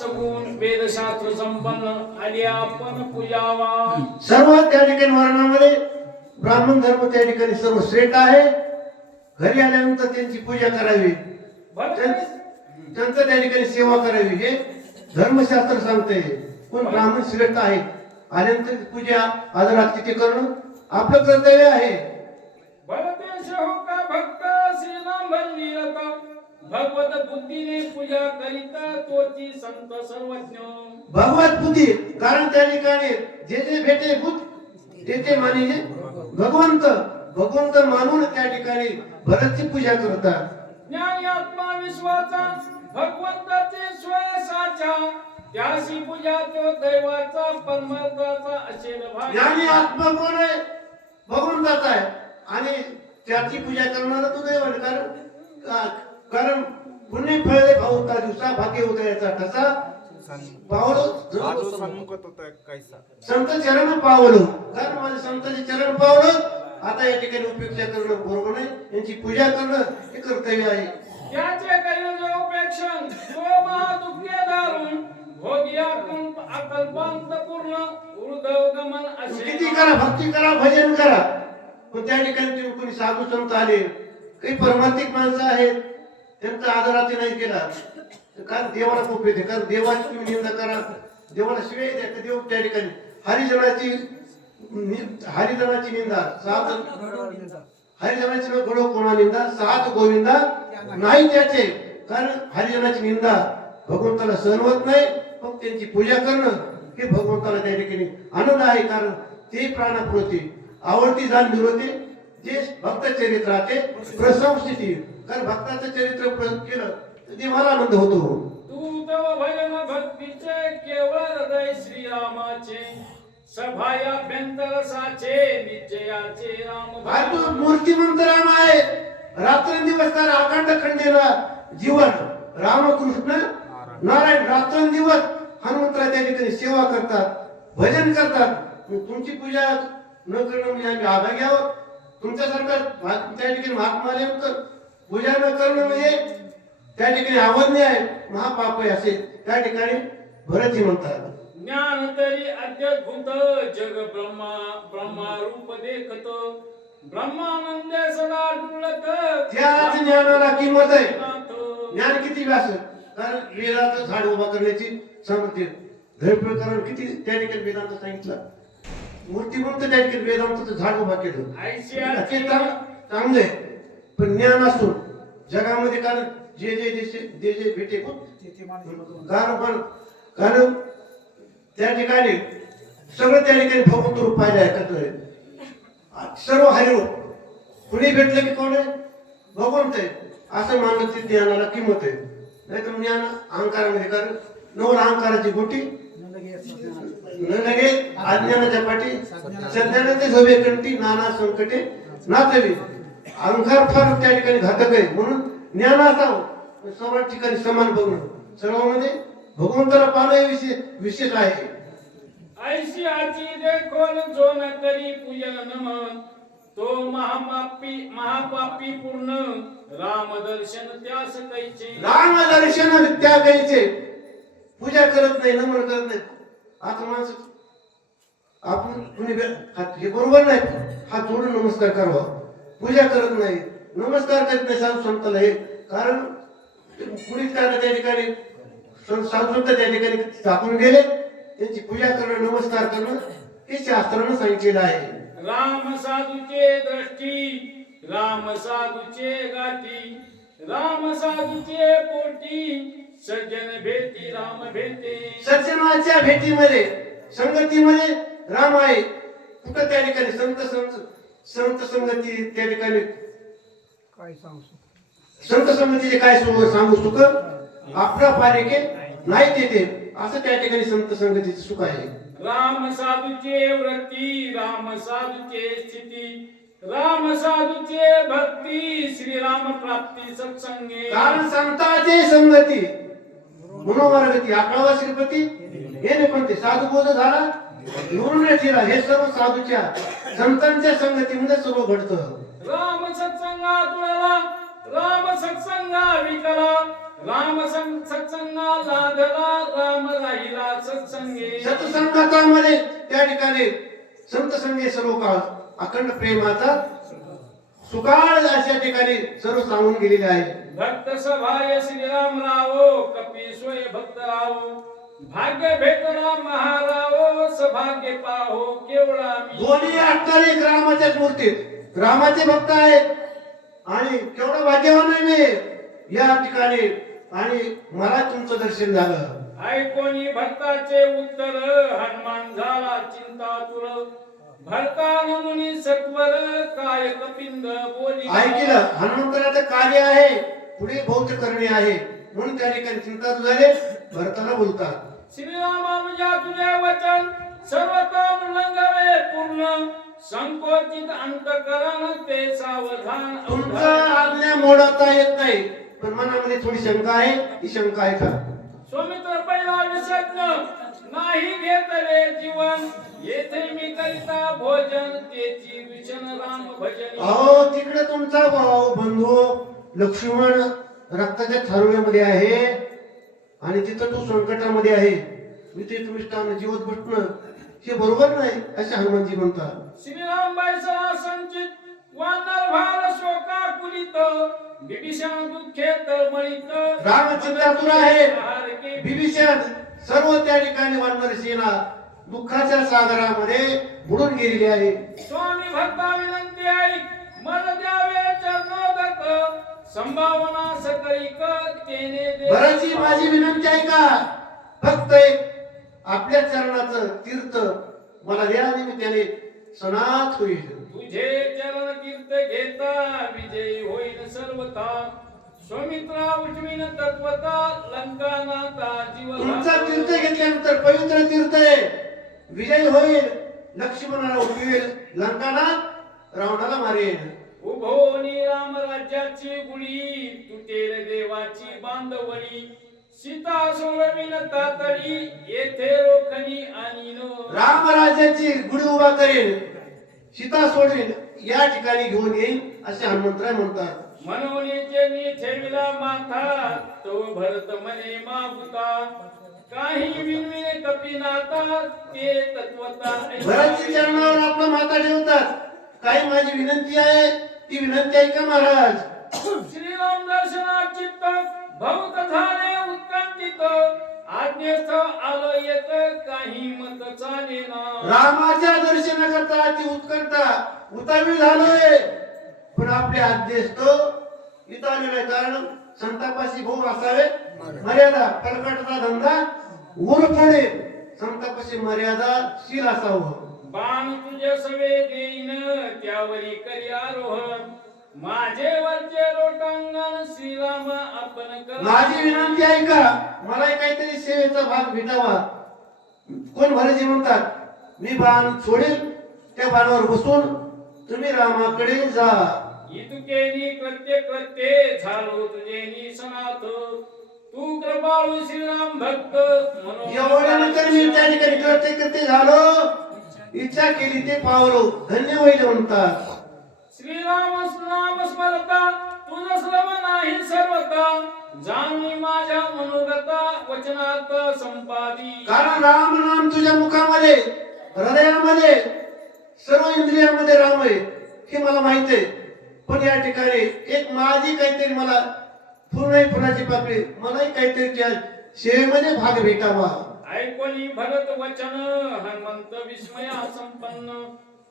सगुण वेदशास्त्र संपन्न आली आपण पूजावा. सर्व त्या ठिकाणी वर्णामध्ये ब्राह्मण धर्म त्या ठिकाणी सर्व श्रेष्ठ आहे. घरी आल्यानंतर त्यांची पूजा करावी. भक्त त्यांचं त्या ठिकाणी सेवा करावी. हे धर्मशास्त्र सांगते पण ब्राह्मण श्रेष्ठ आहे आल्यानंतर पूजा आदरात तिथे करणं आपलं कर्तव्य आहे. भरतेश हो का भक्त श्रीनाम भंजीरता भगवत बुद्धीने पूजा करिता तोची संत सर्वज्ञ. भगवत बुद्धी कारण त्या ठिकाणी जे जे भेटे बुद्ध ते ते मानिले भगवंत भगवंत मानून त्या ठिकाणी भरतची पूजा करतात. ज्ञानी आत्मा विश्वाचा भगवंताचे स्वय साचा त्याशी पूजा तो दैवाचा परमार्थाचा असेल भाग. ज्ञानी आत्मा कोण आहे? भगवंताचा आहे. आणि त्याची पूजा करणारा तो देव आहे कारण का- कारण पुण्य फळे भावता दिवसा भाग्य उदयाचा ठसा पावलो सन्मुखत होता कैसा? संत चरण पावलो. कारण माझे संतांचे चरण पावलं आता या ठिकाणी उपेक्षा करणं बरोबर नाही. यांची पूजा करणं हे कर्तव्य आहे. त्याचे करील जो उपेक्षण. तो महादुःखे दारुण भोगिया कंप अकल्पांत पूर्ण उर्धव गमन असे किती करा भक्ती करा भजन करा. पण त्या ठिकाणी तुम्ही कोणी साधू संत आले. काही परमार्थिक माणसं आहेत. त्यांचा आदराचे नाही केला. तर कारण देवाला खूप येते कारण देवाची तुम्ही निंदा करा. देवाला शिवाय द्या. का देव त्या ठिकाणी. हरिजनाची हरिजनाची निंदा. सात हरिजनाची न घडो कोणा निंदा? सात गोविंदा नाही त्याचे. कारण हरिजनाची निंदा भगवंताला सहन होत नाही. मग त्यांची पूजा करणं हे भगवंताला त्या ठिकाणी आनंद आहे. कारण ते प्राणापुरते आवडती जाण निरोते जे भक्त चरित्राचे प्रसंस्थिती कारण भक्ताचं चरित्र केलं तर देवाला आनंद होतो. तू तव भजन भक्तीचे केवळ हृदय श्रीरामाचे सभायाभ्यंतर साचे निश्चयाचे राम काय तो मूर्तिमंत राम आहे. रात्रंदिवस तर अखंड खंडेला जीवन. रामकृष्ण नारायण रात्रंदिवस हनुमंतरा त्या ठिकाणी सेवा करतात भजन करतात. तुमची पूजा न करणं म्हणजे आम्ही आभागी आहोत. तुमच्यासारखं त्या ठिकाणी महात्मा आल्यानंतर पूजा न करणं म्हणजे त्या ठिकाणी आवडणे आहे. महापाप आहे असे. त्या ठिकाणी भरतजी म्हणतात. ज्ञान तरी अद्भुत जग ब्रह्मा ब्रह्मा रूप देखत. ब्रह्मानंद सदा डुलत त्याच ज्ञानाला किंमत आहे. ज्ञान किती व्यास कारण वेदाचं झाड उभा करण्याची सामर्थ्य धैर्यप्रकरण किती त्या ठिकाणी वेदांत सांगितलं? मूर्तिमंत त्या ठिकाणी वेदांतचं झाड उभा केलं. चांगलं आहे. पण ज्ञान असून जगामध्ये कारण जे जे जे जे भेटे कारण पण कारण त्या ठिकाणी सगळं त्या ठिकाणी भगवंत रूप पाहिलं आहे सर्व हरिरूप कुणी भेटलं की कोण आहे? भगवंत आहे. असं मानलं ते ज्ञानाला किंमत आहे. नाही तर ज्ञान अहंकारामध्ये कारण नवल अहंकाराची गोटी न लगे अज्ञानाच्या पाठी सज्ञानाचे झोबे कंठी नाना संकटे नाचवी. अहंकार फार त्या ठिकाणी घातक आहे. म्हणून ज्ञान असावं. सर्व ठिकाणी समान बघणं. सर्वांमध्ये भगवंताला पाहणं हे विशेष विशेष आहे. ऐशी आची देखोल जो न करी पूजन नमन तो महापापी महापापी पूर्ण. राम दर्शन त्यास कैचे. राम दर्शन त्या गायचे पूजा करत नाही नमन करत नाही. आता माणसं आपण कुणी हे बरोबर नाही. हात जोडून नमस्कार करावा. पूजा करत नाही. नमस्कार करत नाही साधू संताला हे कारण कुणीच काय त्या ठिकाणी साधू संत त्या ठिकाणी टाकून गेले. त्यांची पूजा करणं नमस्कार करणं हे शास्त्रानं सांगितलेलं आहे. राम साधूचे दृष्टी राम साधूचे गाठी राम साधूचे पोटी सज्जन भेटी राम भेटे. सज्जनाच्या भेटीमध्ये संगतीमध्ये राम आहे. कुठं त्या ठिकाणी संत संत संत संगती त्या ठिकाणी संत संगतीचे काय सुख सांगू सुख आपला पालिके नाही तेथे असं त्या ठिकाणी संत संगतीचे सुख आहे. राम साधूचे व्रती राम साधूचे स्थिती. राम साधूचे भक्ती श्रीराम प्राप्ती सत्संगे. कारण संताचे संगती मनोमार्गती अकरावा श्रीपती. हे नाही पण ते साधू बोध झाला निवडून हे सर्व साधूच्या संतांच्या संगतीमध्ये सर्व घडतं. राम सत्संगा तुळला राम सत्संगा विकला राम सत्संगा लाधला राम राहिला सत्संगे. सत्संगातामध्ये त्या ठिकाणी संत संगे सर्व काळ अखंड प्रेमाचा सुकाळ अशा ठिकाणी सर्व सांगून गेलेले आहे भक्त सभाय श्रीराम राव कपी सोय भक्त राव भाग्य भेटला महाराव सभाग्य पाहो केवळा दोन्ही अठ्ठावीस रामाच्याच मूर्तीत. रामाचे भक्त आहेत. आणि केवढं भाग्यवान आहे मी. या ठिकाणी. आणि मला तुमचं दर्शन झालं. ऐकोनी भक्ताचे उत्तर हनुमान झाला चिंता तुर भरता मुनी सत्वर काय कपिंद बोली. ऐकलं. हनुमंतराचं कार्य आहे. पुढे बौद्ध करणे आहे. म्हणून त्या ठिकाणी चिंता झाले भरताला बोलतात. श्रीरामानुजा तुझे वचन सर्वतम लंगवे पूर्ण संकोचित अंतकरण ते सावधान तुमचं आज्ञा मोडता येत नाही. पण मनामध्ये थोडी शंका आहे ती शंका आहे का स्वामित्र पहिला विसज्ञ नाही घेतले जीवन येथे मी करिता भोजन तेची विषण राम भजन. अहो तिकडे तुमचा भाऊ बंधू लक्ष्मण रक्ताच्या थारुण्यामध्ये आहे. आणि तिथं तू संकटामध्ये आहे मी ते तुम्ही जीवत बसणं हे बरोबर नाही असे हनुमानजी म्हणतात. संचित वानर भार शोका कुलित आहे. विभीषण सर्व त्या ठिकाणी वानर सेना दुःखाच्या सागरामध्ये बुडून गेलेली आहे. स्वामी भक्ता विनंती ऐक मन संभावना सकळीक तेने बराची माझी विनंती आहे का फक्त एक आपल्या चरणाचं तीर्थ मला या निमित्ताने सणात होईल तुझे चरण तीर्थ घेता विजयी होईल सर्वथा. स्वामित्रा उठवीन तत्वता लंकानाथा तुमचा जीव तीर्थ घेतल्यानंतर पवित्र तीर्थ आहे. विजय होईल लक्ष्मणाला उठवेल लंकानाथ रावणाला मारेल. उभोनी राम राज्याची गुढी तुटेल देवाची बांधवणी सीता सोडविन तातडी येथे रोखणी आणि राम राज्याची गुढी उभा करेल सीता सोडवेल या ठिकाणी घेऊन येईल असे हनुमंतराय म्हणतात. मनवणीचे नी ठेविला माथा तो भरत मने मागुता. काही विनविने कपिनाथा ते तत्वता भरतच्या चरणावर आपला माता ठेवतात. काही माझी विनंती आहे ती विनंती आहे का महाराज? श्रीराम दर्शनात चित्त भौत झाले उत्कंठित आज्ञेस्थ आलो येत काही मत चालेना रामाच्या दर्शनाकरता ती उत्कंठा उतावीळ झालोय. पण आपले आदेश तो इथं आलेला आहे कारण संतापाशी भाऊ असावे. मर्यादा कलकटचा धंदा ऊर फोडे संतापाशी मर्यादा शील असावं. बाण तुझे सवे देईन. त्यावरी करी आरोहण. माझे वरचे लोटांगण श्रीराम आपण कर. माझी विनंती आहे का मलाही काहीतरी सेवेचा भाग भेटावा. कोण भरायचे म्हणतात मी बाण सोडेल त्या बाणावर बसून. तुम्ही रामाकडे जा. इतकेनी कृत्य कृत्ये झालो तुझे सनाथ. तू कृपाळू श्रीराम भक्त. एवढ्यानंतर मी त्या ठिकाणी करते करते झालो. इच्छा केली ते पावलो धन्य होईल म्हणतात. श्रीराम नाम स्मरता तुझ श्रम नाही सर्वता जाणवी माझ्या मनोगता वचनात संपादी. कारण राम नाम तुझ्या मुखामध्ये हृदयामध्ये सर्व इंद्रियामध्ये राम आहे हे मला माहीत आहे. पण या ठिकाणी एक माझी काहीतरी मला पूर्ण फुलाची पाकळी मलाही काहीतरी त्या सेवेमध्ये भाग भेटावा. ऐकोनी भरत वचन हनुमंत विस्मया संपन्न.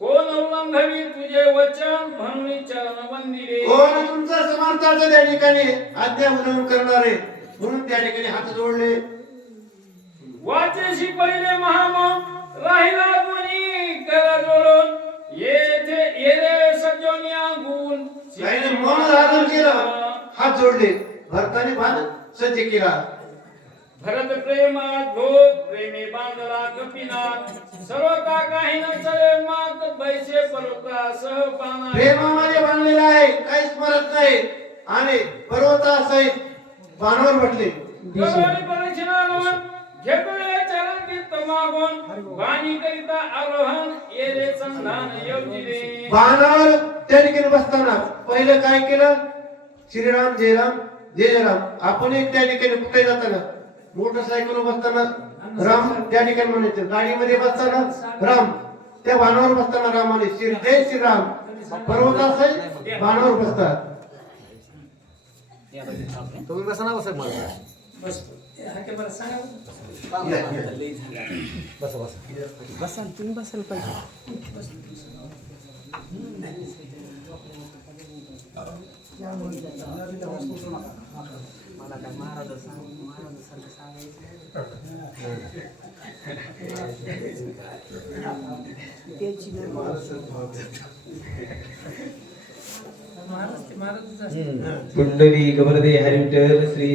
कोण उल्लंघवी तुझे वचन म्हणून चरण वंदिले. कोण तुमचा समर्थाचं त्या ठिकाणी आज्ञा उल्लंघन करणारे म्हणून त्या ठिकाणी हात जोडले. वाचेशी पहिले महामोह राहिला कोणी करा जोडून. येथे येरे सज्जोनिया गुण मौन धारण केलं हात जोडले. भरताने बाण सज्ज केला. भरत प्रेमात भोग प्रेमे बांधला कपिनाथ सर्व का काही न चले मात पैसे परता सह पाना प्रेमामध्ये बांधलेला आहे काहीच मरत नाही. आणि पर्वतासहित बाणावर म्हटले. गगोरी परिचनावन घेतोय चरण कीर्त मागून वाणी करिता आरोहण येरे संधान योजिले. बाणावर त्या ठिकाणी बसताना पहिलं काय केलं? श्रीराम जयराम जय जय राम आपण एक त्या ठिकाणी कुठे जाताना मोटरसायकल बसताना राम त्या ठिकाणी म्हणायचं गाडीमध्ये बसताना राम त्या वाहनावर बसताना रामाने श्री जय श्रीराम. पर्वत असेल वाहनावर बसतात. तुम्ही बसा ना बसा मला. बसा बसा बसा तुम्ही बसायला पाहिजे. मला काय महाराज महाराजासारखं सांगायचं? महाराज ते महाराजच असतात. पुंडली गबरदे हरिविठ्ठल श्री